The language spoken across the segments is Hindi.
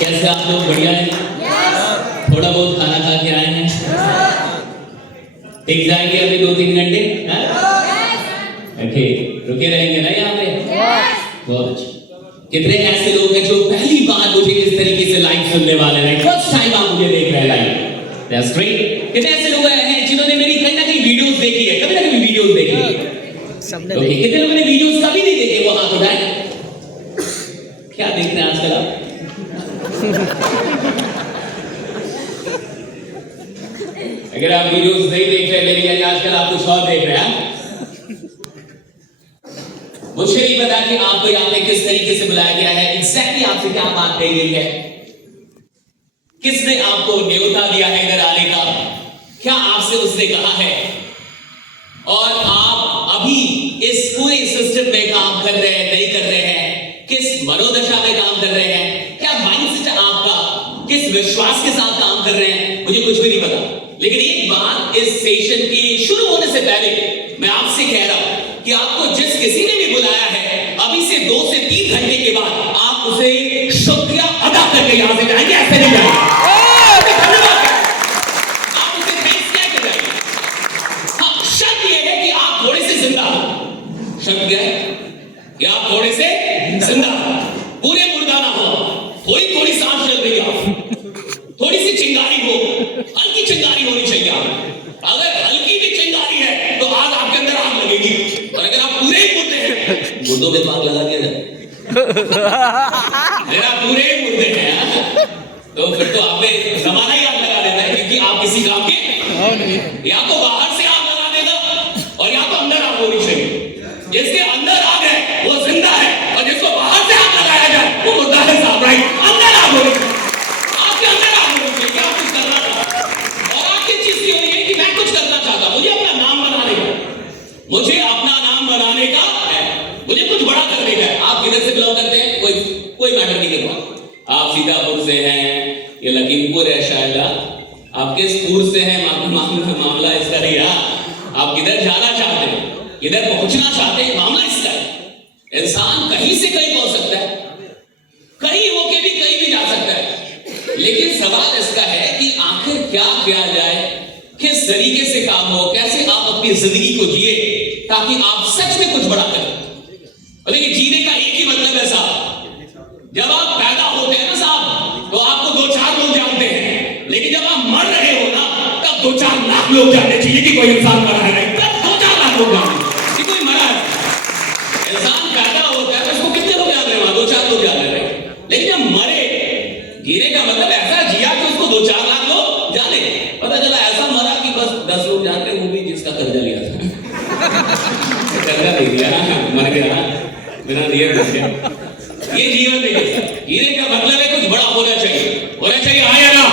कैसे आप लोग? बढ़िया है? थोड़ा बहुत खाना खा के आए हैं? टिक जाएंगे अभी 2-3 घंटे? ओके, रुके रहेंगे ना यहाँ पे? बहुत अच्छा। कितने ऐसे लोग हैं जो पहली बार मुझे इस तरीके से लाइव सुनने वाले हैं? फर्स्ट टाइम आप मुझे देख रहे हैं लाइव। That's great. कितने ऐसे लोग हैं जिन्होंने मेरी कहीं ना कहीं वीडियोस देखी है? कभी ना कभी वीडियोस देखी है? सबने देखी। कितने लोगों ने वीडियोस कभी नहीं देखे? वो हाथ उठाएं। क्या देख रहे हैं आजकल आप? अगर आप वीडियोस नहीं देख रहे मेरी, आजकल आप कुछ और देख रहे हैं। मुझे नहीं पता कि आपको यहाँ पे किस तरीके से बुलाया गया है, एग्जैक्टली आपसे क्या बात कही गई है, किसने आपको न्योता दिया है इधर आने का, क्या आपसे उसने कहा है, और आप अभी इस पूरे सिस्टम में काम कर रहे हैं नहीं कर रहे हैं, किस मनोदशा में काम कर रहे हैं, क्या माइंडसेट आपका, किस विश्वास के साथ काम कर रहे हैं, मुझे कुछ भी नहीं पता। लेकिन एक बात इस सेशन की शुरू होने से पहले मैं आपसे कह रहा हूं कि आपको जिस किसी ने भी बुलाया है, अभी से 2 से 3 घंटे के बाद आप उसे शुक्रिया अदा करके यहां से जाएंगे, ऐसे नहीं जाएंगे। धन्यवाद आप उसे थैंक्स क्या कर जाएंगे। हाँ, शर्त यह है कि आप थोड़े से जिंदा हो। शर्त क्या है कि आप थोड़े से जिंदा हो, पूरे मुर्दा ना हो, थोड़ी थोड़ी सांस चल रही हो, थोड़ी सी चिंगारी हो, हल्की चिंगारी होनी चाहिए। अगर हल्की भी चिंगारी है तो आग आपके अंदर आग लगेगी, और अगर आप पूरे ही मुर्दे हैं, मुर्दों में आग लगा दिया जाए। अगर आप पूरे ही मुर्दे हैं तो फिर तो आप पे जमाना ही आग लगा देता है, क्योंकि आप किसी काम के या तो बाहर से आग लगा देगा और या तो अंदर आग होनी चाहिए। जिसके अंदर आग है वो जिंदा है, और जिसको बाहर से आग लगाया जाए वो मुर्दा है साहब। राइट, अंदर आग होनी चाहिए, आपके अंदर आग होनी चाहिए कि आप कुछ करना चाहते, और आपकी चीज की होनी है कि मैं कुछ करना चाहता, मुझे अपना नाम बनाने का, मुझे अपना नाम बनाने का है, मुझे कुछ बड़ा करने का है। आप किधर से बिलोंग करते हैं कोई मैटर नहीं करता। आप सीतापुर से हैं या लखीमपुर है, शायद आप किस पुर से हैं, मामला इसका नहीं रहा। आप किधर जाना चाहते हैं, किधर पहुंचना चाहते हैं, मामला इसका है। इंसान कहीं से कहीं पहुंच सकता है, कहीं होके भी कहीं भी जा सकता है, लेकिन सवाल इसका है कि आखिर क्या किया जाए, किस तरीके से काम हो, कैसे आप अपनी जिंदगी को जिए ताकि आप सच में कुछ बड़ा करें। लेकिन जीने का एक ही मतलब है साहब, जब आप पैदा होते हैं ना साहब, तो आपको 2-4 लोग जानते हैं, लेकिन जब आप मर रहे हो ना, तब 2-4 लाख लोग जानने चाहिए कि कोई इंसान मरा है। तब 2-4 लाख लोग जानते कि कोई मरा है। इंसान पैदा होता है तो उसको कितने लोग जान रहे हैं? 2-4 लोग जान रहे हैं। लेकिन जब मरे, जीने का मतलब ऐसा जिया कि उसको 2-4 लाख लोग जाने। पता चला ऐसा मरा कि बस 10 लोग जानते हैं, वो भी जिसका कर्जा लिया था। कर्जा दे दिया, मर गया, बिना दिए मर गया। ये जीवन नहीं है। जीने का मतलब है कुछ बड़ा होना चाहिए आया ना,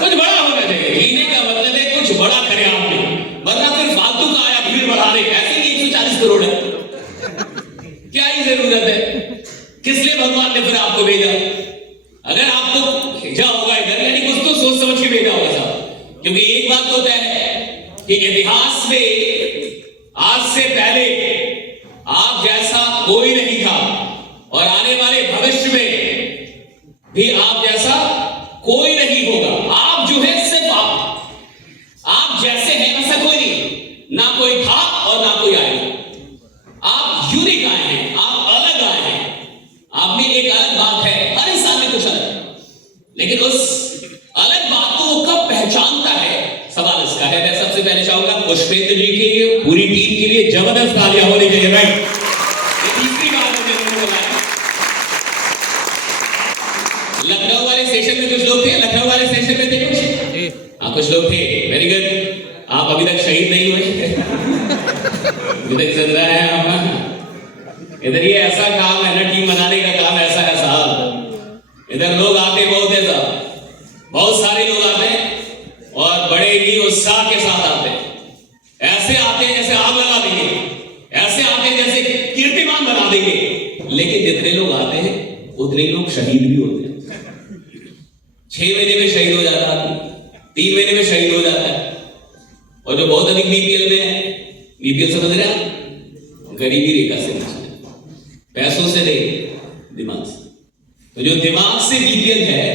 कुछ बड़ा होना चाहिए। जीने का मतलब है कुछ बड़ा करे आपने, वरना फिर फालतू का आया भीड़ बढ़ा दे। ऐसे ही 140 करोड़ है, क्या ही जरूरत है? किस लिए भगवान ने फिर आपको भेजा? अगर आपको भेजा होगा इधर, यानी कुछ तो सोच समझ के भेजा होगा साहब। क्योंकि एक बात तो तय है कि इतिहास में आज से पहले आप जैसा कोई नहीं था, और आने वाले भविष्य में भी आप जैसा कोई नहीं होगा। आप जो है सिर्फ आप जैसे हैं वैसा कोई नहीं, ना कोई था और ना कोई आएगा। आप यूनिक आए हैं, आप अलग आए हैं, आप में एक अलग बात है, हर इंसान में कुछ अलग, लेकिन उस अलग बात को वो कब पहचानता है, सवाल इसका है। मैं सबसे पहले चाहूंगा पुष्पेंद्र जी के लिए, पूरी टीम के लिए जबरदस्त तालियां होनी चाहिए। राइट, ये तीसरी बार मुझे बोला। लखनऊ वाले सेशन में कुछ लोग थे, लखनऊ वाले सेशन में थे कुछ, हाँ कुछ लोग थे। वेरी गुड, आप अभी तक शहीद नहीं हुए, अभी तक चल रहा है आप। इधर ये ऐसा काम है ना, टीम बनाने का काम ऐसा है साहब। इधर लोग आते बहुत है साहब, बहुत सारे लोग आते हैं और बड़े ही उत्साह के साथ आते हैं। ऐसे आते हैं जैसे आग लगा देंगे, ऐसे आते हैं जैसे कीर्तिमान बना देंगे। लेकिन जितने लोग आते हैं उतने लोग शहीद भी होते हैं। 6 महीने में शहीद हो जाता है, 3 महीने में शहीद हो जाता है। और जो बहुत अधिक बीपीएल में है, बीपीएल समझ रहे हैं, गरीबी रेखा से, पैसों से नहीं, दिमाग से। तो जो दिमाग से बीपीएल है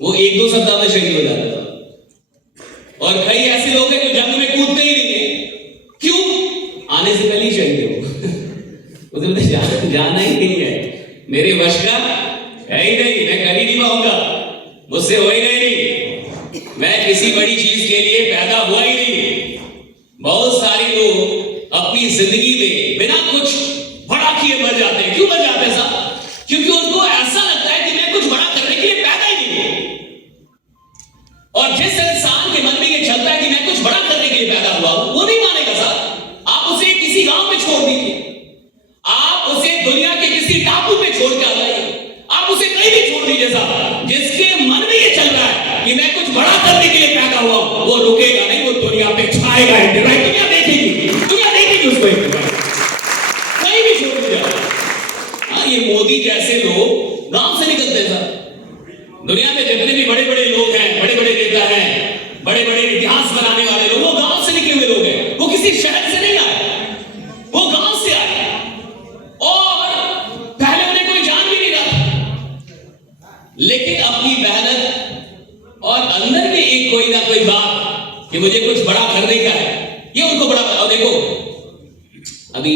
वो 1-2 सप्ताह में शहीद हो जाता था। और कई ऐसे लोग हैं जो जंग में कूदते ही नहीं है। क्यों? आने से पहले ही शहीद है वो। उसे जाना ही नहीं है, मेरे वश का है ही नहीं, मैं कर ही नहीं पाऊंगा, मुझसे होएगा ही नहीं, मैं किसी बड़ी चीज के लिए पैदा हुआ ही नहीं। बहुत सारे लोग अपनी जिंदगी में बिना कुछ बड़ा किए मर जाते हैं। क्यों मर जाते हैं साहब? क्योंकि उनको ऐसा लगता है कि मैं कुछ बड़ा करने के लिए पैदा ही नहीं हूं। और जिस इंसान के मन में ये चलता है कि मैं कुछ बड़ा करने के लिए पैदा हुआ हूं, वो नहीं मानेगा साहब। आप उसे किसी गांव में छोड़ दीजिए, आप उसे दुनिया के किसी टापू पे छोड़ के आ जाइए, आप उसे कहीं भी छोड़ दीजिए साहब, जिसके मन में ये चल रहा है कि मैं कुछ बड़ा करने के लिए पैदा हुआ हूं, वो रुकेगा नहीं, वो दुनिया पे छाएगा। दुनिया देखेगी उसको कहीं भी छोड़ दीजिए। हाँ, ये मोदी जैसे लोग गांव से निकलते हैं साहब। दुनिया में जितने भी बड़े बड़े लोग हैं, बड़े बड़े नेता हैं, बड़े बड़े इतिहास बनाने वाले लोग, वो गांव से निकले हुए लोग हैं। वो किसी शहर से नहीं आए, वो गांव से आए। और पहले उन्हें कोई जान भी नहीं रहा, लेकिन अपनी मेहनत और अंदर में एक कोई ना कोई बात कि मुझे कुछ बड़ा करने का है, ये उनको बड़ा। और देखो, अभी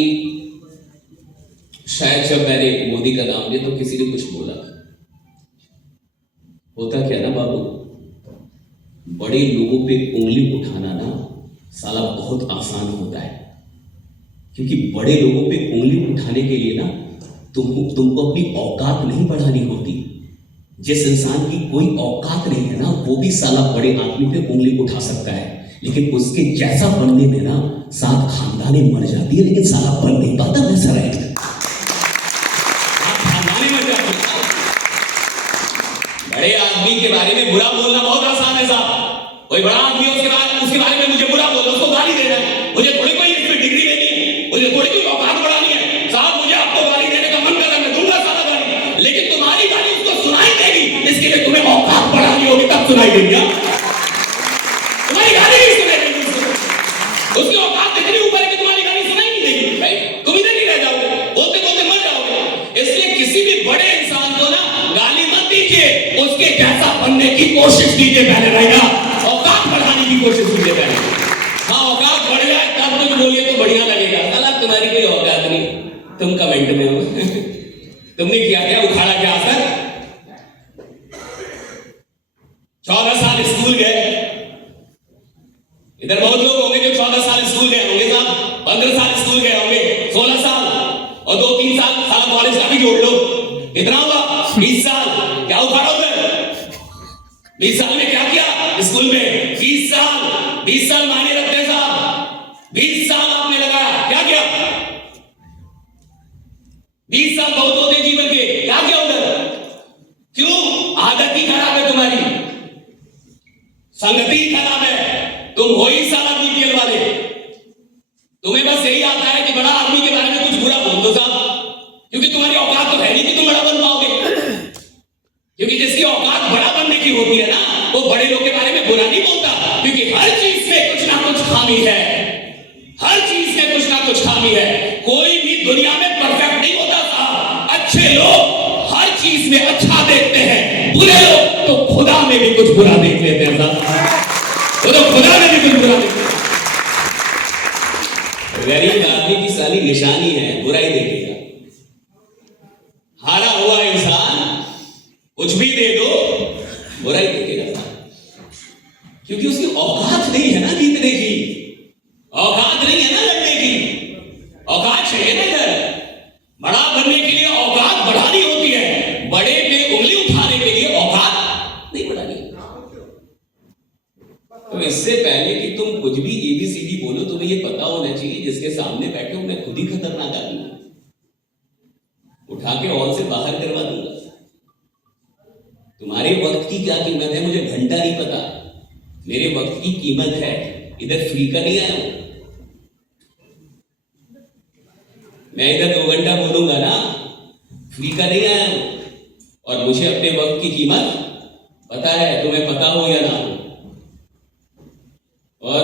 शायद जब मैंने मोदी का नाम लिया तो किसी ने कुछ बोला, होता क्या ना बाबू, बड़े लोगों पे उंगली उठाना ना साला बहुत आसान होता है। क्योंकि बड़े लोगों पे उंगली उठाने के लिए ना तुमको अपनी औकात नहीं बढ़ानी होती। जिस इंसान की कोई औकात नहीं है ना, वो भी साला बड़े आदमी पे उंगली उठा सकता है, लेकिन उसके जैसा बनने में ना 7 खानदानें मर जाती है, लेकिन साला बन नहीं पाता वैसा रहेगा। बड़े आदमी के बारे में बुरा बोलना बहुत आसान है साहब। कोई बड़ा आदमी है, उसके बारे में मुझे बुरा बोलना, उसको गाली देना है, मुझे थोड़ी कोई इसमें डिग्री लेनी है, मुझे थोड़ी कोई औकात बढ़ानी है साहब। मुझे आपको गाली देने का मन कर रहा है, मैं दूंगा सारा गाली, लेकिन तुम्हारी गाली उसको सुनाई देगी, इसके लिए तुम्हें औकात बढ़ानी होगी, तब सुनाई देगी। तुम्हारी गाली नहीं सुनाई देगी उसकी औकात इतनी ऊपर है कि तुम्हारी गाली सुनाई नहीं देगी। तुम इधर नहीं रह जाओगे, बोलते बोलते मर जाओगे। इसलिए किसी भी बड़े इंसान को ना गाली मत दीजिए, उसके जैसा बनने की कोशिश कीजिए पहले रहेगा, औकात बढ़ाने की कोशिश कीजिए पहले। हाँ, औकात बढ़ जाए तब कुछ बोलिए तो बढ़िया लगेगा। साला तुम्हारी कोई औकात नहीं, तुम कमेंट में हो। तुमने किया क्या, उखाड़ा क्या असर? 14 साल स्कूल गए, इधर बहुत लोग होंगे जो 14 साल स्कूल गए होंगे साहब, 15 साल स्कूल गए होंगे, 16 साल और 2-3 साल साला कॉलेज का भी जोड़ लो, कितना हुआ? 20 साल। क्या उखाड़ा उधर? 20 साल में क्या किया स्कूल में? 20 साल मायने रखते हैं साहब। 20 साल आपने लगाया, क्या किया? 20 साल बहुत होते जीवन के, क्या किया उधर? क्यों? आदत ही खराब है तुम्हारी, संगति ही खराब है, तुम हो ही सारा बीपीएल वाले। तुम्हें बस यही आता है कि बड़ा आदमी के बारे में कुछ बुरा बोल दो साहब, क्योंकि तुम्हारी औकात तो है नहीं कि तुम बड़ा बन पाओगे। क्योंकि जिसकी औकात बड़ा बनने की होती है ना, वो बड़े लोग के बारे में बुरा नहीं बोलता, क्योंकि हर चीज में कुछ ना कुछ खामी है, हर चीज में कुछ ना कुछ खामी है। कोई भी दुनिया में परफेक्ट नहीं होता साहब। अच्छे लोग हर चीज में अच्छा देखते हैं, बुरे लोग तो खुदा में भी कुछ बुरा देख लेते हैं साहब, वो तो खुदा में भी कुछ बुरा देखते हैं। गरीब आदमी की साली निशानी है बुराई देखेगा। हारा हुआ इंसान कुछ भी दे दो बुराई देखेगा, क्योंकि उसकी औकात नहीं है ना जीतने की, औकात नहीं है ना लड़ने की। औकात चाहिए ना इधर, बड़ा बनने के लिए औकात बढ़ानी होती है, बड़े पे उंगली उठाने के लिए औकात नहीं बढ़ानी। तो इससे पहले कि तुम कुछ भी ABCD बोलो, तुम्हें ये पता होना चाहिए जिसके सामने बैठे हो मैं खुद ही खतरनाक आदमी हूं, उठा के हॉल से बाहर करवा दूंगा। तुम्हारे वक्त की क्या कीमत है मुझे घंटा नहीं पता, मेरे वक्त की कीमत है, इधर फ्री का नहीं आया हूं मैं, इधर 2 घंटा बोलूंगा ना, फ्री का नहीं आया हूं। और मुझे अपने वक्त की कीमत पता है, तुम्हें पता हो या ना हो। और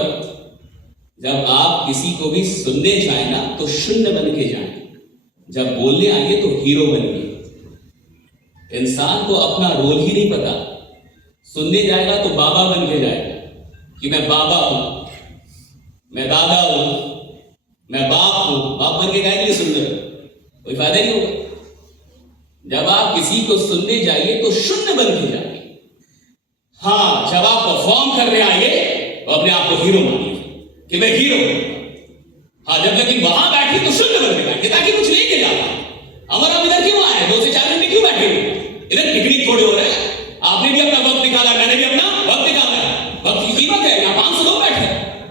जब आप किसी को भी सुनने जाए ना तो शून्य बन के जाए, जब बोलने आइए तो हीरो बनिए। इंसान को अपना रोल ही नहीं पता। सुनने जाएगा तो बाबा बन के जाएगा कि मैं बाबा हूं, मैं दादा हूं, मैं बाप हूं। बाप बन के गाएंगे सुंदर, कोई फायदा नहीं होगा। जब आप किसी को सुनने जाइए तो शून्य बन के जाइए। हाँ, जब आप परफॉर्म करने आइए तो अपने आप को हीरो मानिए कि मैं हीरो हूं। हाँ, जब लेकिन वहां बैठे तो शून्य बन के बैठे ताकि कुछ लेके जाता। अमर आप इधर क्यों आए? 2 से 4 घंटे क्यों बैठे हो? इधर पिकनिक थोड़े हो रहा है। आपने भी अपना वक्त निकाला, मैंने भी अपना वक्त निकाला है। वक्त की कीमत है। यहाँ 500 लोग बैठे,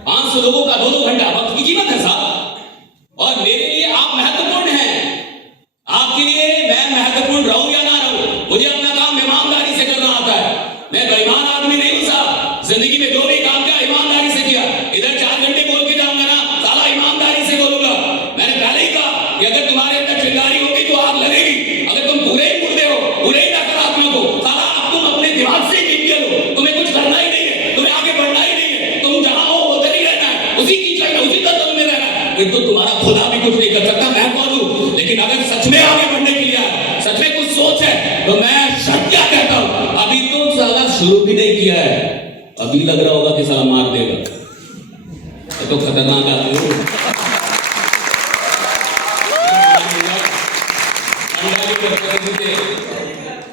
500 लोगों का 2-2 घंटा वक्त की कीमत है साहब। और मेरे लिए आप महत्वपूर्ण हैं। आपके लिए मैं महत्वपूर्ण रहूं या ना रहूं, मुझे अपना काम ईमानदारी से करना आता है। मैं बेईमान आदमी नहीं हूं साहब। जिंदगी में जो भी काम किया ईमानदारी से किया। इधर 4 घंटे बोल के जाऊंगा ना, साला ईमानदारी से बोलूंगा। मैंने पहले ही कहा कि अगर तुम्हारे अंदर चिंगारी होगी तो आग लगेगी। अगर तुम पूरे ही मुर्दे हो, पूरे ही नकारात्मक हो, साला अब तुम अपने दिमाग से कीपियल हो, तुम्हें कुछ करना ही नहीं है, तुम्हें आगे बढ़ना ही नहीं है। तुम जहां हो उधर ही रहना है, उसी कीचड़ में, उसी दलदल में रहना है। फिर तो तुम्हारा खुदा भी कुछ नहीं कर सकता, मैं कौन हूं? लेकिन अगर सच में आगे बढ़ने के लिए आए, सच में कुछ सोच है, तो मैं सत्य कहता हूं, अभी तो साला शुरू भी नहीं किया है, अभी लग रहा होगा कि साला मार देगा। ये तो खतरनाक आदमी हो।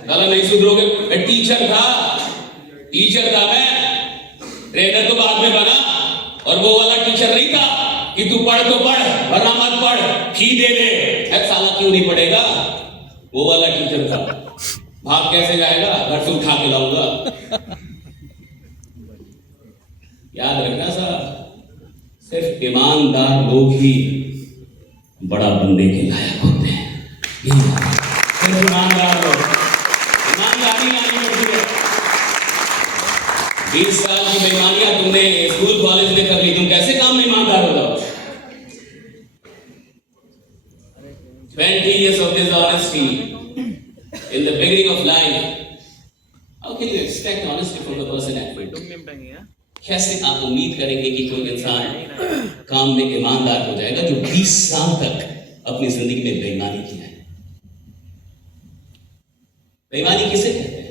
साला नहीं सुधरोगे। मैं टीचर था मैं, ट्रेनर तो बाद में बना। और वो वाला टीचर नहीं था कि तू पढ़ तो पढ़ वरना मत पढ़, फी दे दे। साला क्यों नहीं पढ़ेगा? वो वाला टीचर था। भाग कैसे जाएगा? घर से उठा के लाऊंगा। याद रखना साहब, सिर्फ ईमानदार लोग ही बड़ा बनने के लायक होते हैं। सिर्फ ईमानदार लोग, ईमानदारी लानी पड़ती है। 20 साल की बेईमानियां तुमने स्कूल कॉलेज में कर ली, तुम कैसे काम में ईमानदार हो जाओ? 20 years of dishonesty in the beginning of life. How can you expect honesty from the person at front? कैसे आप उम्मीद करेंगे कि कोई इंसान काम में ईमानदार हो जाएगा जो 20 साल तक अपनी जिंदगी में बेईमानी किया है? बेईमानी किसे कहते हैं?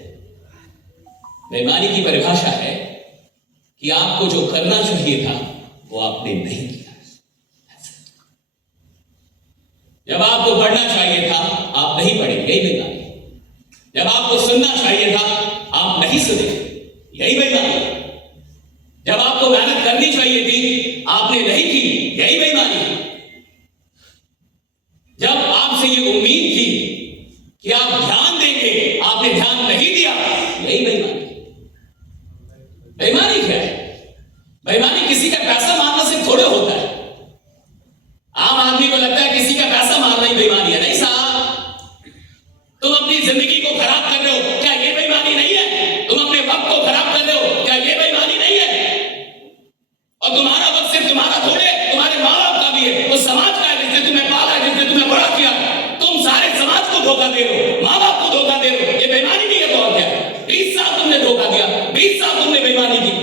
बेईमानी की परिभाषा है कि आपको जो करना चाहिए था वो आपने नहीं किया। जब आपको पढ़ना चाहिए था आप नहीं पढ़े, यही बेईमानी। जब आपको सुनना चाहिए था आप नहीं सुने, यही बेईमानी। जब आपको मेहनत करनी चाहिए थी आपने नहीं की, यही बेईमानी। जब आपसे ये उम्मीद थी कि आप ध्यान देंगे आपने ध्यान नहीं दिया, यही बेईमानी। बेईमानी क्या है? बेईमानी किसी का पैसा मारने से थोड़े होता है। आम आदमी को लगता है किसी का पैसा मारना ही बेईमानी है। नहीं साहब, तुम अपनी जिंदगी को खराब कर रहे हो, क्या ये बेईमानी नहीं है? तुम अपने वक्त को खराब कर रहे हो, क्या ये बेईमानी नहीं है? और तुम्हारा वक्त सिर्फ तुम्हारा थोड़े, तुम्हारे माँ बाप का भी है, वो समाज का है जिसने तुम्हें पाला, जिसने तुम्हें बड़ा किया। तुम सारे समाज को धोखा दे रहे हो, माँ बाप को धोखा दे रहे हो। ये बेईमानी नहीं है तो और क्या? 20 साल तुमने धोखा दिया, 20 साल तुमने बेईमानी की,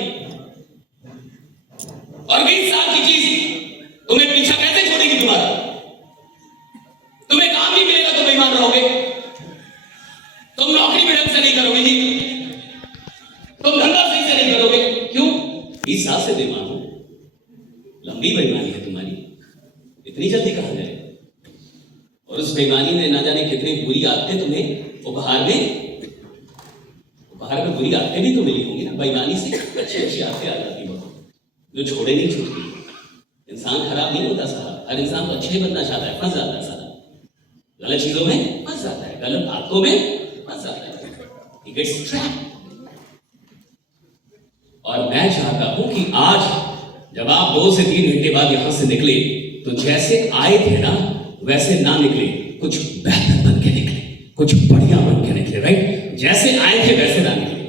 और 20 साल की चीज तुम्हें पीछा कैसे छोड़ेगी तुम्हारा? तुम्हें काम नहीं मिलेगा तो बेईमान रहोगे। तुम नौकरी भी ढंग से नहीं करोगे जी, तुम धंधा सही से नहीं करोगे। क्यों? 20 साल से बेईमान हो। लंबी बेईमानी है तुम्हारी, इतनी जल्दी कहां जाए? और उस बेईमानी ने ना जाने कितनी बुरी आदतें तुम्हें उपहार में बुरी आदतें भी तो मिली होंगी ना। बेईमानी से अच्छी आदतें आ जाती हो जो छोड़े नहीं छूटती। इंसान खराब नहीं होता साहब, हर इंसान तो अच्छे बनना चाहता है, फंस जाता है साहब, गलत चीजों में फंस जाता है, गलत आदतों में फंस जाता है। He gets trapped। और मैं चाहता हूं कि आज जब आप 2 से 3 घंटे बाद यहां से निकले तो जैसे आए थे ना वैसे ना निकले, कुछ बेहतर बन के निकले, कुछ बढ़िया बन के निकले। राइट? जैसे आए थे वैसे ना निकले।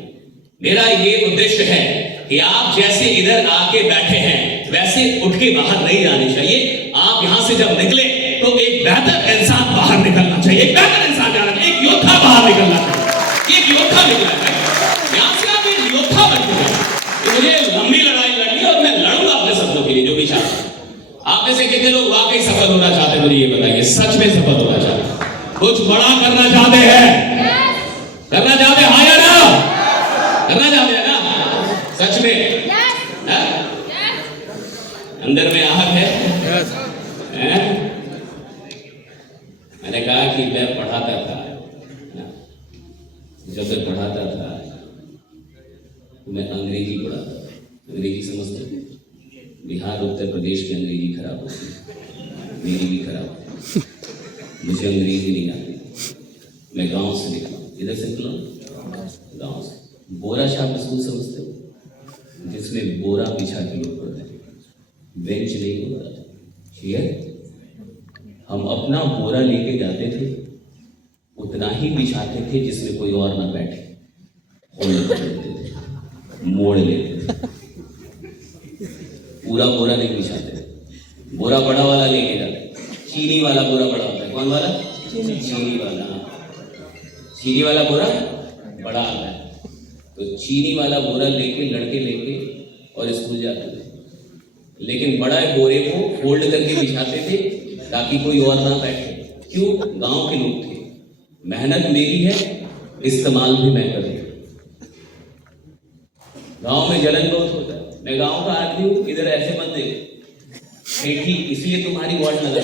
मेरा ये उद्देश्य है कि आप जैसे इधर आके बैठे हैं वैसे उठ के बाहर नहीं जाने चाहिए। आप यहां से जब निकले तो एक बेहतर इंसान बाहर निकलना चाहिए, एक बेहतर इंसान जाना चाहिए, एक योद्धा बाहर निकलना चाहिए। एक योद्धा निकला है, यहां से आप एक योद्धा बन गए। मुझे लंबी लड़ाई लड़नी है और मैं लड़ूंगा अपने शब्दों के लिए जो भी चाहते। आप में से कितने लोग वाकई सफल होना चाहते हैं? मुझे ये बताइए, सच में सफल होना चाहते हैं, कुछ बड़ा करना चाहते हैं? करना चाहते हाँ या ना? करना चाहते हैं ना? सच में? हाँ? अंदर में आहत है? हैं? मैंने कहा कि मैं पढ़ाता था, जब मैं पढ़ाता था तो मैं अंग्रेजी पढ़ाता था। अंग्रेजी समझते थे? बिहार उत्तर प्रदेश की अंग्रेजी खराब होती है, मेरी भी खराब है। मुझे अंग्रेजी नहीं आती। मैं गांव से निकला, इधर से निकला, गांव से। बोरा छाप स्कूल समझते हो? जिसमें बोरा बिछा के लोग पढ़ते हैं, बेंच नहीं होता था। ठीक, हम अपना बोरा लेके जाते थे, उतना ही बिछाते थे जिसमें कोई और ना बैठे, होल्ड कर लेते थे, मोड़ लेते थे। पूरा बोरा नहीं बिछाते थे। बोरा बड़ा वाला लेके जाते, चीनी वाला बोरा बड़ा होता है। कौन वाला? चीनी वाला। चीनी वाला बोरा बड़ा आता है, तो चीनी वाला बोरा लेके लड़के लेके और स्कूल जाते थे। लेकिन बड़ा बोरे को फोल्ड करके बिछाते थे ताकि कोई और ना बैठे। क्यों? गांव के लोग थे, मेहनत मेरी है, इस्तेमाल भी मैं करूँ। गांव में जलन बहुत होता है। मैं गांव का आदमी हूँ, इधर ऐसे मत देख, इसलिए तुम्हारी वार्ड लगा।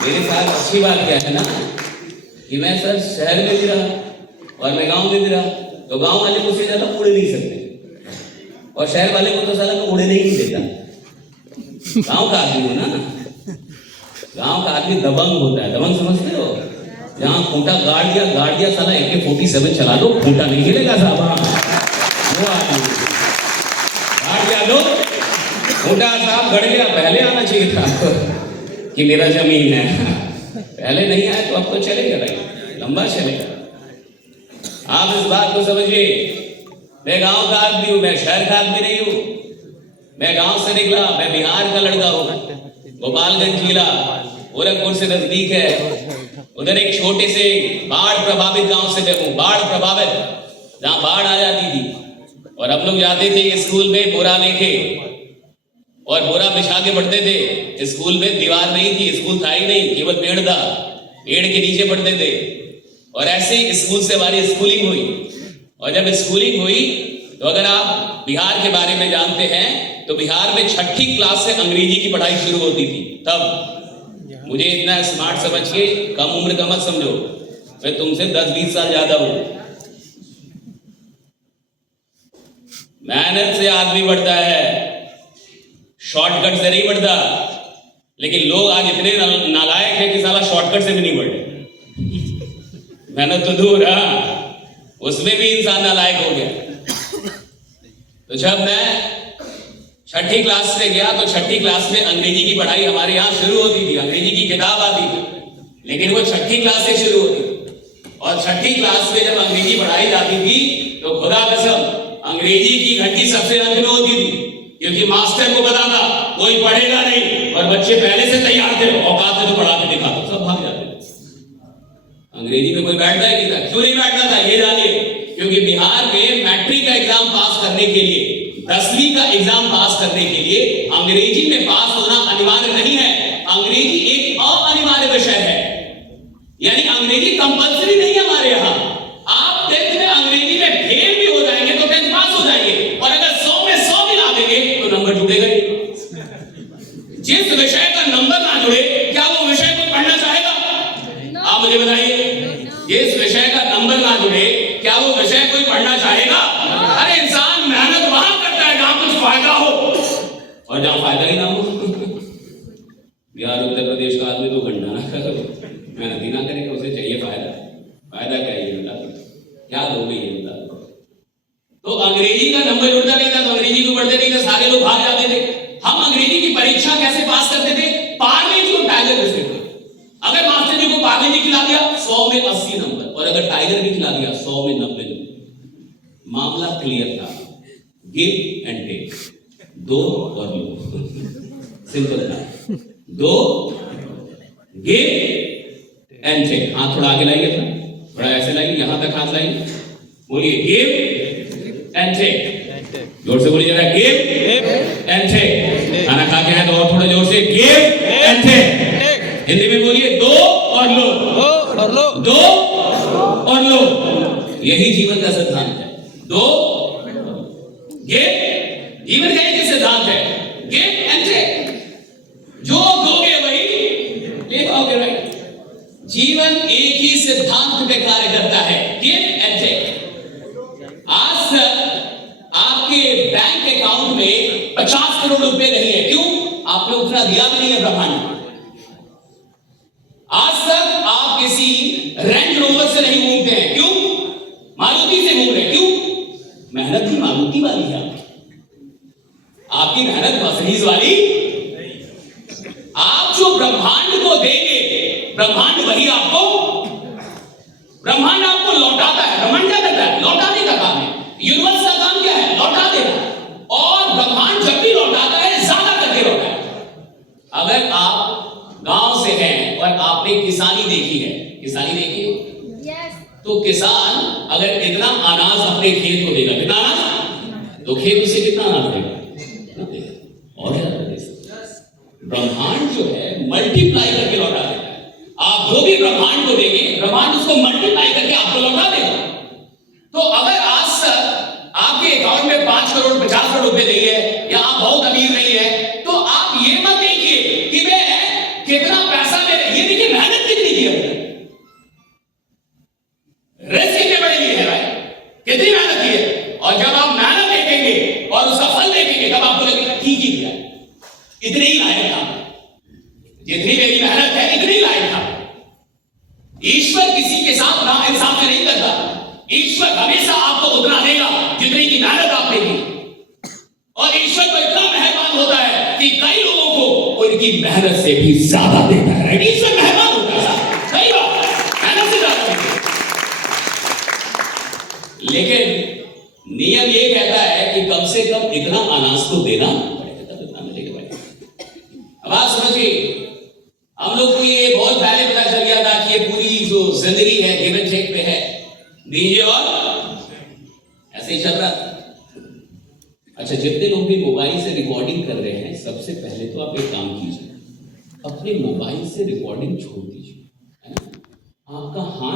मेरे साथ अच्छी बात क्या है ना कि मैं सर शहर में भी रहा और मैं गांव में भी रहा, तो गांव वाले मुझसे ज्यादा उड़ नहीं सकते और शहर वाले को तो साला को उड़ने ही नहीं देता। गांव का आदमी हो ना, गांव का आदमी दबंग होता है। दबंग समझते हो? जहां खूंटा गाड़ दिया साला AK-47 चला दो, खूंटा नहीं हिलेगा साहब। वो आदमी गाड़ दिया दो, खूंटा साहब गड़ गया, पहले आना चाहिए था कि मेरा जमीन है। पहले नहीं आया तो अब तो चलेगा भाई, लंबा चलेगा। आप इस बात को समझिए, मैं गांव का आदमी हूं, मैं शहर का आदमी नहीं हूं। मैं गांव से निकला, मैं बिहार का लड़का हूं, गोपालगंज जिला गोरखपुर से नजदीक है। उधर एक छोटे से बाढ़ प्रभावित गांव से मैं हूं, बाढ़ प्रभावित, जहां बाढ़ आ जाती थी और हम लोग जाते थे स्कूल में बोरा लेके और बोरा बिछा के पढ़ते थे। स्कूल में दीवार नहीं थी, स्कूल था ही नहीं, केवल पेड़ था, पेड़ के नीचे पढ़ते थे। और ऐसे ही स्कूल से हमारी स्कूलिंग हुई। और जब स्कूलिंग हुई तो अगर आप बिहार के बारे में जानते हैं तो बिहार में 6ठी क्लास से अंग्रेजी की पढ़ाई शुरू होती थी। तब मुझे इतना स्मार्ट समझ के कम उम्र का मत समझो, मैं तुमसे 10-20 साल ज्यादा हूं। मेहनत से आदमी बढ़ता है, शॉर्टकट से नहीं बढ़ता। लेकिन लोग आज इतने नालायक है कि साला शॉर्टकट से भी नहीं बढ़े। मेहनत तो दूर, उसमें भी इंसान नालायक हो गया। तो जब मैं 6ठी क्लास से गया तो 6ठी क्लास में अंग्रेजी की पढ़ाई हमारे यहाँ शुरू होती थी, अंग्रेजी की किताब आती थी, लेकिन वो 6ठी क्लास से शुरू होती थी। और 6ठी क्लास में जब अंग्रेजी पढ़ाई जाती थी तो खुदा कसम अंग्रेजी की घंटी सबसे अंत में होती थी, क्योंकि मास्टर को पता था कोई पढ़ेगा नहीं और बच्चे पहले से तैयार थे, औकात से तो पढ़ा के दिखा, सब भाग जाते थे। अंग्रेजी में कोई बैठता ही नहीं था। क्यों नहीं बैठता था ये जानिए, क्योंकि बिहार में मैट्रिक का एग्जाम पास करने के लिए, 10वीं का एग्जाम पास करने के लिए अंग्रेजी में पास होना अनिवार्य नहीं है। अंग्रेजी एक अनिवार्य विषय है, यानी अंग्रेजी कंपल्सरी नहीं है हमारे यहाँ। आप 10th में अंग्रेजी में फेल भी हो जाएंगे तो 10th पास हो जाएंगे, और अगर 100 में 100 भी ला देंगे तो नंबर जुड़ेगा ही। जिस विषय का नंबर ना जुड़े, क्या वो विषय को पढ़ना चाहेगा? आप मुझे बताइए, जिस विषय का नंबर ना जुड़े, क्या वो विषय कोई पढ़ना चाहेगा? अरे इंसान मेहनत वहां करता है जहां कुछ फायदा हो, और जहां फायदा ही ना हो। बिहार उत्तर प्रदेश का आदमी तो गंडा ना करो, मेहनत ही ना करेगा, उसे चाहिए फायदा। फायदा क्या है ये बता दो, क्या दोगे ये बता दो। तो अंग्रेजी का नंबर जुड़ता नहीं था तो अंग्रेजी को पढ़ते नहीं थे, सारे लोग भाग जाते थे। हम अंग्रेजी की परीक्षा कैसे पास करते थे? पार्ले जी को टाइगर कहते थे। अगर मास्टर जी को पार्ले जी खिला दिया 100 में 80 नंबर, और अगर टाइगर भी खिला दिया 100 में 90 नंबर। मामला क्लियर था, गिव एंड टेक, दो और लो, सिंपल था। दो, गिव एंड टेक। हाथ थोड़ा आगे लाइए, थोड़ा ऐसे लाइए, यहां तक हाथ लाइए, बोलिए गिव एंड टेक। जोर से बोलिए जरा, गिव एंड टेक। खाना खा के है तो और थोड़ा जोर से, गिव एंड टेक। हिंदी में बोलिए, दो और लो। और लो, दो और लो, यही जीवन का सिद्धांत है। दो गिव, जीवन का एक सिद्धांत है, गिव एंड टेक। जो दोगे वही ले पाओगे, राइट। जीवन एक ही सिद्धांत पे कार्य करता है, गिव एंड टेक। आज तक आपके बैंक अकाउंट में 50 करोड़ रुपए नहीं है, क्यों? आपने उतना दिया भी नहीं है ब्रह्मांड को। आज तक आप किसी रेंज रोवर से नहीं घूमते हैं, क्यों? मारुति से घूम रहे हैं, क्यों? मेहनत भी मारुति वाली है, आपकी मेहनत मर्सिडीज वाली। आप जो ब्रह्मांड को देंगे, ब्रह्मांड वही आपको, ब्रह्मांड आपको लौटाता है। ब्रह्मांड क्या करता है? लौटाने का काम है। यूनिवर्स का काम क्या है? लौटा देना। और ब्रह्मांड जब भी लौटाता है, ज्यादा करके लौटाता है। अगर आप गांव से हैं और आपने किसानी देखी है, किसानी देखी है, तो किसान अगर इतना अनाज अपने खेत को देगा, कितना अनाज, तो खेत उसे कितना अनाज देगा? और ज्यादा दे सकता है। ब्रह्मांड जो है मल्टीप्लाई करके लौटा देता है। आप जो भी ब्रह्मांड को देंगे, ब्रह्मांड उसको मल्टीप्लाई करके आपको लौटा देगा। तो अगर आज तक आपके अकाउंट में 5 करोड़ 50 करोड़ रुपए नहीं है, या आप बहुत अमीर नहीं है, तो आप ये मत देखिए कि मैं कितना पैसा मेरे, ये देखिए मेहनत कितनी की है, रिस्क कितने बड़े लिए है भाई, कितनी मेहनत की है। और जब आप मेहनत देखेंगे और उसका फल देखेंगे, तब आपको लगेगा ठीक ही किया, इतने ही लायक था, जितनी मेरी मेहनत है इतनी ही लायक था। ईश्वर किसी के साथ ना इंसाफ नहीं करता। ईश्वर हमेशा आपको उतना देगा जितनी की मेहनत आपने की। और ईश्वर तो इतना मेहरबान होता है कि कई लोगों को उनकी मेहनत से भी ज्यादा देता है। ईश्वर मेहरबान होता है, सही बात, मेहनत से ज्यादा देता है। लेकिन नियम ये कहता है कि कम से कम इतना अनाज तो देना पड़ेगा, तब इतना मिलेगा भाई। अब आप समझिए, हम लोग को ये बहुत पहले पता चल गया था कि ये पूरी जो जिंदगी है गिव एंड टेक पे है, दीजिए और ऐसे ही चल रहा। अच्छा, जितने लोग भी मोबाइल से रिकॉर्डिंग कर रहे हैं, सबसे पहले तो आप एक काम कीजिए, अपने मोबाइल से रिकॉर्डिंग छोड़ दीजिए।